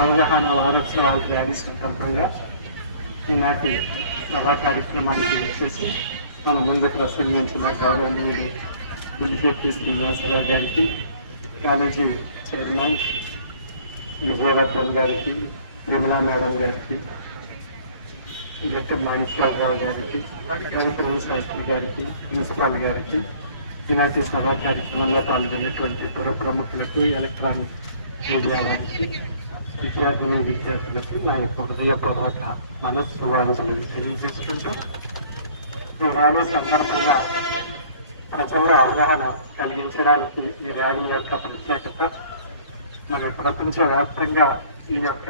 అవగాహన వారోత్సవాలు ర్యాలీ సందర్భంగా ఈనాటి సభా కార్యక్రమానికి వచ్చేసి మన ముందు ప్రసంగించిన గౌరవనీయులు గుడిశెట్టి శ్రీనివాసరావు గారికి, కాలేజీ చైర్మన్ విజయవర్ధన్ గారికి, విమలా మేడం గారికి, డాక్టర్ మాణిక్యాలరావు గారికి, గణపతి శాస్త్రి గారికి, ప్రిన్సిపాల్ గారికి, ఈనాటి సభా కార్యక్రమంలో పాల్గొన్నటువంటి ప్రముఖులకు, ఎలక్ట్రానిక్ మీడియా వారికి, విద్యార్థులకు నా యొక్క హృదయపూర్వక మనస్సువాలను తెలియజేసుకుంటూ ఈ ర్యాలీ సందర్భంగా ప్రజల్లో అవగాహన కలిగించడానికి ఈ ర్యాలీ యొక్క ప్రత్యేకత, మరి ప్రపంచవ్యాప్తంగా ఈ యొక్క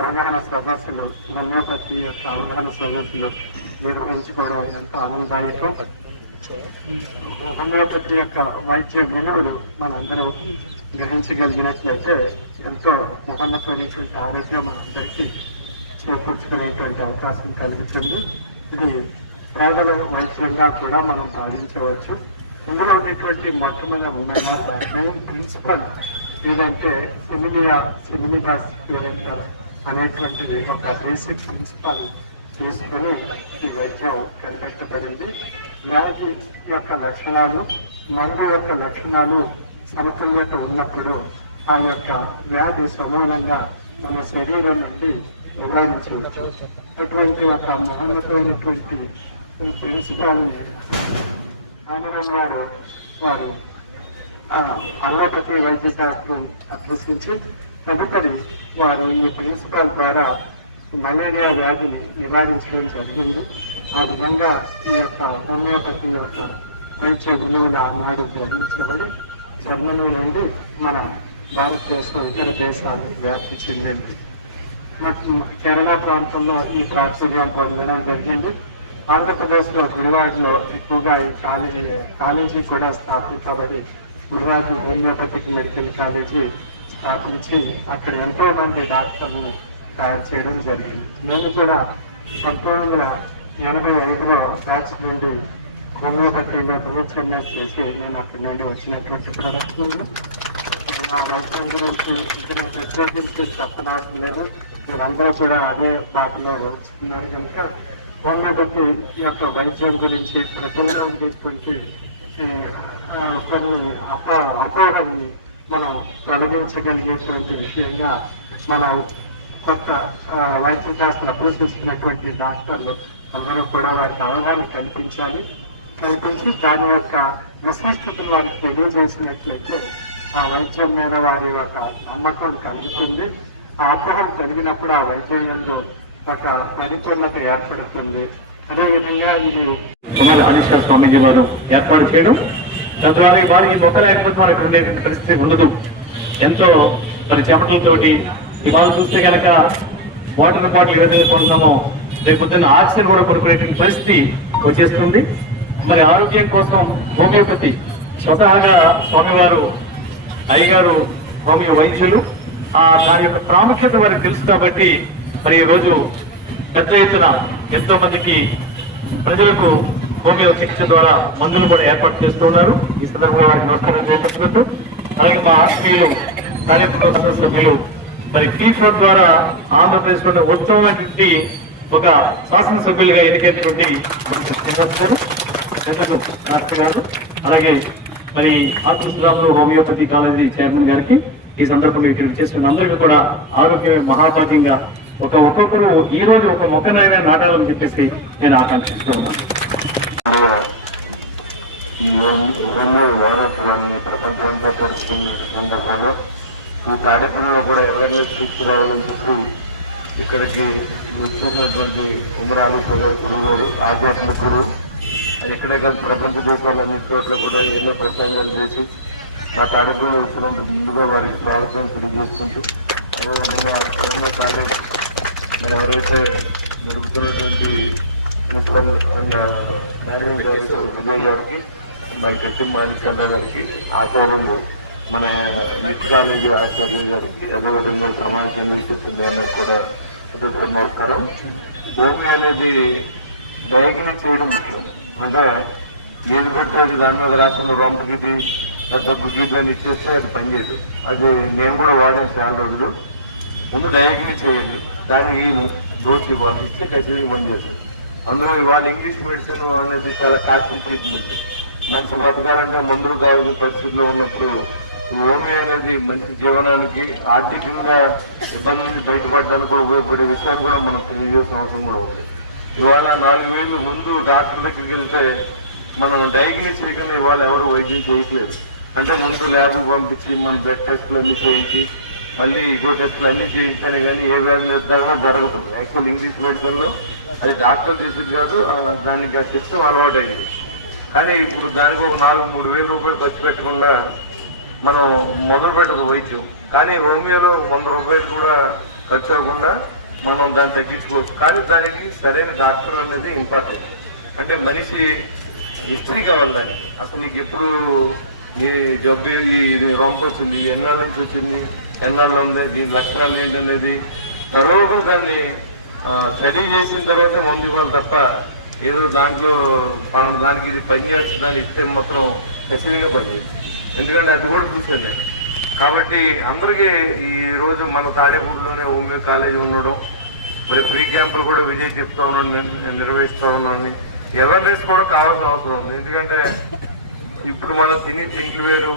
అవగాహన సదస్సులు, హోమియోపతి యొక్క అవగాహన సదస్సులు నిర్వహించుకోవడం ఎంతో ఆనందదాయకం. హోమియోపతి యొక్క వైద్య విలువలు మనందరం గ్రహించగలిగినట్లయితే ఎంతో మహోన్నతమైనటువంటి ఆరోగ్యం మనందరికీ చేకూర్చుకునేటువంటి అవకాశం కలుగుతుంది. ఇది పేదల వైద్యంగా కూడా మనం సాధించవచ్చు. ఇందులో ఉన్నటువంటి మొట్టమొదటి మెయిన్ ప్రిన్సిపల్ ఏదంటే సెమినియాస్ ప్యూరెంటర్ అనేటువంటిది ఒక బేసిక్ ప్రిన్సిపల్ తీసుకుని ఈ వైద్యం కనిపెట్టబడింది. వ్యాధి యొక్క లక్షణాలు, మందు యొక్క లక్షణాలు సమతుల్యత ఉన్నప్పుడు ఆ యొక్క వ్యాధి సమూలంగా మన శరీరం నుండి నివారించవచ్చు. అటువంటి ఒక మహోన్నతమైనటువంటి ప్రిన్సిపాల్ని ఆనందం వారు అలోపతి వైద్య శాస్త్రం అభ్యసించి తదుపరి వారు ఈ ప్రిన్సిపాల్ ద్వారా మలేరియా వ్యాధిని నివారించడం జరిగింది. ఆ విధంగా ఈ యొక్క హోమియోపతి యొక్క వైద్య విలువలు ఆనాడు గ్రహించబడి జర్మనీ నుండి మన భారతదేశం ఇతర దేశాలకు వ్యాప్తి చెందింది. కేరళ ప్రాంతంలో ఈ ప్రాచుర్యం పొందడం జరిగింది. ఆంధ్రప్రదేశ్లో గుడివాడలో ఎక్కువగా ఈ కాలేజీ కూడా స్థాపించబడి గుడివాడ హోమియోపతిక్ మెడికల్ కాలేజీ స్థాపించి అక్కడ ఎంతో మంది డాక్టర్లు తయారు చేయడం జరిగింది. నేను కూడా 1985లో బ్యాచ్ నుండి హోమియోపతిలో ప్రవేశంగా చేసి నేను అక్కడి నుండి వచ్చినటువంటి ప్రొడక్ట్ వైద్యం గురించి ప్రత్యేకించి చెప్పడానికి లేదు. మీరందరూ కూడా అదే బాటలో వస్తున్నారు కనుక హోమియోపతి యొక్క వైద్యం గురించి ప్రజల్లో ఉండేటువంటి కొన్ని అపోహల్ని మనం తొలగించగలిగేటువంటి విషయంగా మన కొత్త వైద్య శాస్త్ర అభ్యసిస్తున్నటువంటి డాక్టర్లు అందరూ కూడా వారికి అవగాహన కల్పించి దాని యొక్క విశిష్టతను వారికి తెలియజేసినట్లయితే ఆ వైద్యం మీద వారి యొక్క నమ్మకం కలుగుతుంది. ఆ అపోహం కలిగినప్పుడు ఆ వైద్యంలో ఒక పరిపూర్ణత ఏర్పడుతుంది. అదేవిధంగా ఇది అనిశా స్వామీజీ వారు ఏర్పాటు చేయడం, తద్వారా వారికి మొక్క లేకపోతే మనకు ఉండే పరిస్థితి ఉండదు. ఎంతో మరి చెమటలతోటి ఇవాళ చూస్తే కనుక వాటర్ బాటిల్ ఏదైతే కొంటున్నామో రేపు పొద్దున్న ఆక్సిజన్ కూడా కొనుక్కునేటువంటి పరిస్థితి వచ్చేస్తుంది. మరి ఆరోగ్యం కోసం హోమియోపతి స్వతహాగా స్వామివారు అయ్యగారు హోమియో వైద్యులు, దాని యొక్క ప్రాముఖ్యత వారికి తెలుసు కాబట్టి మరి ఈ రోజు పెద్ద ఎత్తున ఎంతో మందికి ప్రజలకు హోమియో చికిత్స ద్వారా మందులు కూడా ఏర్పాటు చేస్తూ ఉన్నారు. ఈ సందర్భంగా వారికి నమస్కారం చేస్తున్నట్టు, అలాగే మా ఆత్మీయులు కార్యక్రమ సభ్యులు మరి టీఫోర్ ద్వారా ఆంధ్రప్రదేశ్ లో ఉత్తమమైనటువంటి ఒక శాసనసభ్యులుగా ఎన్నికైనటువంటి గారు, అలాగే మరి ఆత్మశ్రామంలో హోమియోపతి కాలేజీ చైర్మన్ గారికి ఈ సందర్భంగా ఇక్కడ చేస్తున్న అందరికీ కూడా ఆరోగ్యమే మహాభాగ్యంగా ఒక్కొక్కరు ఈ రోజు ఒక మొక్కనైనా నాటాలని చెప్పేసి నేను ఆకాంక్షిస్తున్నాను. ఈ కార్యక్రమంలో కూడా అవేర్నెస్ తీసుకురావాలని చెప్పి ఇక్కడికి వచ్చేసినటువంటి ఉమరాలు సోదరులు, ఆధ్యాత్మికులు, అది ఇక్కడే కాదు ప్రపంచ దేశాలన్నీ చోట్ల కూడా ఎన్నో ప్రసంగాలు చేసి ఆ కార్యక్రమం వచ్చినందుకు ముందుగా వారికి స్వాగతం తెలియజేసుకుంటూ, అదేవిధంగా కాలేజ్ ఎవరైతే జరుగుతున్నటువంటి విజయ్ గారికి, మా గట్టి మాణిక్యాల గారికి, ఆచార్యులు మన విత్ కాలేజీ ఆచార్య గారికి, అదేవిధంగా సమాజాన్ని నడిపిస్తుంది కూడా నమస్కారం. భూమి అనేది దయకిని చేయడం ముఖ్యం. అంటే ఏది పట్టాలి దాని మీద రాష్ట్రంలో రొంపగిటి పెద్ద గుడ్డి ఇచ్చేస్తే అది పనిచేయదు. అది నేను కూడా వాడాను చాలా రోజులు. ముందు డయాగ్నోస్ చేయండి, దానికి డోస్ ఇవ్వాలి, ఇస్తే ఖచ్చితంగా మందు చేస్తుంది. అందులో ఇవాళ ఇంగ్లీష్ మెడిసిన్ అనేది చాలా కాస్ట్లీ ట్రీట్మెంట్. మంచి బతకాలంటే మందులు కావాల్సిన పరిస్థితుల్లో ఉన్నప్పుడు హోమియో అనేది మంచి జీవనానికి, ఆర్థికంగా ఇబ్బంది నుంచి బయటపడడానికి కూడా ఉపయోగపడే విషయాలు కూడా మనం తెలియజేసిన అవసరం కూడా ఉంది. ఇవాళ 4,000 ముందు డాక్టర్ దగ్గరికి వెళ్తే మనం డయాగ్నోస్ చేయకుండా ఇవాళ ఎవరు వైద్యం చేయట్లేదు. అంటే ముందు ల్యాబ్ పంపించి మన బ్లడ్ టెస్టులు అన్ని చేయించి మళ్ళీ ఈగో టెస్టులు అన్ని చేయించానే కానీ ఏ వ్యాధి నిర్ధారణ జరగదు. యాక్చువల్ ఇంగ్లీష్ మెడిసిన్లో అది డాక్టర్ చేసి కాదు, దానికి ఆ సిస్టమ్ అలవాటు అయింది. కానీ ఇప్పుడు దానికి ఒక 3,000 రూపాయలు ఖర్చు పెట్టకుండా మనం మొదలు పెట్టదు వైద్యం. కానీ హోమియోలో 100 రూపాయలు కూడా ఖర్చు అవ్వకుండా మనం దాన్ని తగ్గించుకోవచ్చు. కానీ దానికి సరైన డాక్టర్ అనేది ఇంపార్టెంట్. అంటే మనిషి హిస్టరీ కావాలి దానికి. అసలు నీకు ఎప్పుడు ఈ జబ్బు ఇది రోగం వచ్చింది, ఎన్నాళ్ళ నుంచి వచ్చింది, ఎన్నాళ్ళు ఉంది, దీని లక్షణాలు ఏంటనేది తర్వాత దాన్ని స్టడీ చేసిన తర్వాత మందు ఇవ్వాలి తప్ప ఏదో దాంట్లో దానికి ఇది పనిచేసి దాన్ని ఇస్తే మొత్తం ఖచ్చితంగా పనిచేస్తుంది. ఎందుకంటే అది కూడా చూసేది. కాబట్టి అందరికీ ఈ రోజు మన తాడేపూడిలోనే హోమియో కాలేజీ ఉండడం, మరి ఫ్రీ క్యాంపులు కూడా విజయ్ చెప్తా ఉన్నాడు, నిర్వహిస్తా ఉన్నాను. అవేర్నెస్ కూడా కావాల్సిన అవసరం ఉంది. ఎందుకంటే ఇప్పుడు మనం తిని తిండ్లు వేరు,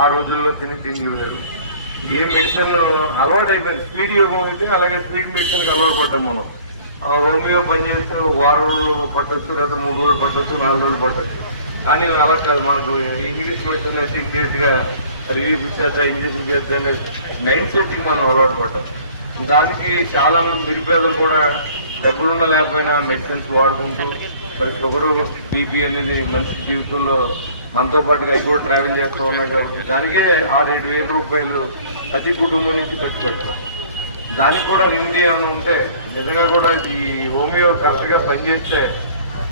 ఆ రోజుల్లో తిని తిండ్లు వేరు. ఏ మెడిసిన్ అలవాటు అయిపోయింది. స్పీడ్ యోగం అయితే అలాగే స్పీడ్ మెడిసిన్కి అలవాటు పడ్డాం మనం. హోమియో పనిచేస్తే 6 రోజులు పట్టచ్చు, లేదా 3 రోజులు పట్టచ్చు, 4 రోజులు పట్టచ్చు. కానీ అలా కాదు. మనకు ఇంగ్లీష్ మెడిసిన్ అయితే ఇమీడియట్గా రిలీఫ్ ఇచ్చేట ఇంజక్షన్ చేస్తే నైట్ సెట్కి మనం అలవాటు పడ్డాం. దానికి చాలా మంది నిరుపేదలు కూడా డబ్బులున్న లేకపోయినా మెడిసిన్స్ వాడుకుంటూ మరి షుగర్, బీపీ అనేది మంచి జీవితంలో మనతో పాటు ఎక్కువ ట్రావెల్ చేస్తూ ఉన్నట్టు దానికే 6-7 వేల రూపాయలు ప్రతి కుటుంబం నుంచి ఖర్చు పెడతాం. దానికి కూడా హిందీ ఏమైనా ఉంటే నిజంగా కూడా ఈ హోమియో కరెక్ట్గా పనిచేస్తే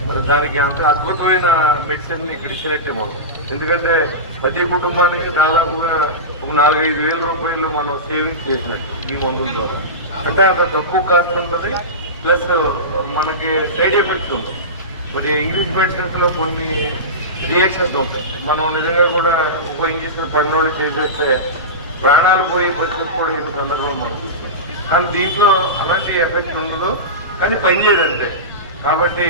మరి దానికి అంత అద్భుతమైన మెడిసిన్ ఇక్కడ ఇచ్చినట్టే మనం. ఎందుకంటే ప్రతి కుటుంబానికి దాదాపుగా ఒక 4-5 వేల రూపాయలు మనం సేవింగ్స్ చేసినట్టు ఈ మందులతో. అంటే అంత తక్కువ కాస్ట్ ఉంటుంది, ప్లస్ మనకి సైడ్ ఎఫెక్ట్స్ ఉంటాయి. మరి ఇంగ్లీష్ మెడిసిన్స్లో కొన్ని రియాక్షన్స్ ఉంటాయి. మనం నిజంగా కూడా ఒక ఇంజక్షన్ 10 రోజులు చేసేస్తే ప్రాణాలు పోయి పరిస్థితి కూడా ఈ సందర్భం మనం. కానీ దీంట్లో అలాంటి ఎఫెక్ట్ ఉండదు, కానీ పనిచేయదంతే. కాబట్టి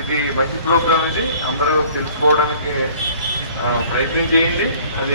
ఇది మంచి ప్రోగ్రామ్. ఇది అందరూ తెలుసుకోవడానికి ప్రయత్నం చేయండి. అది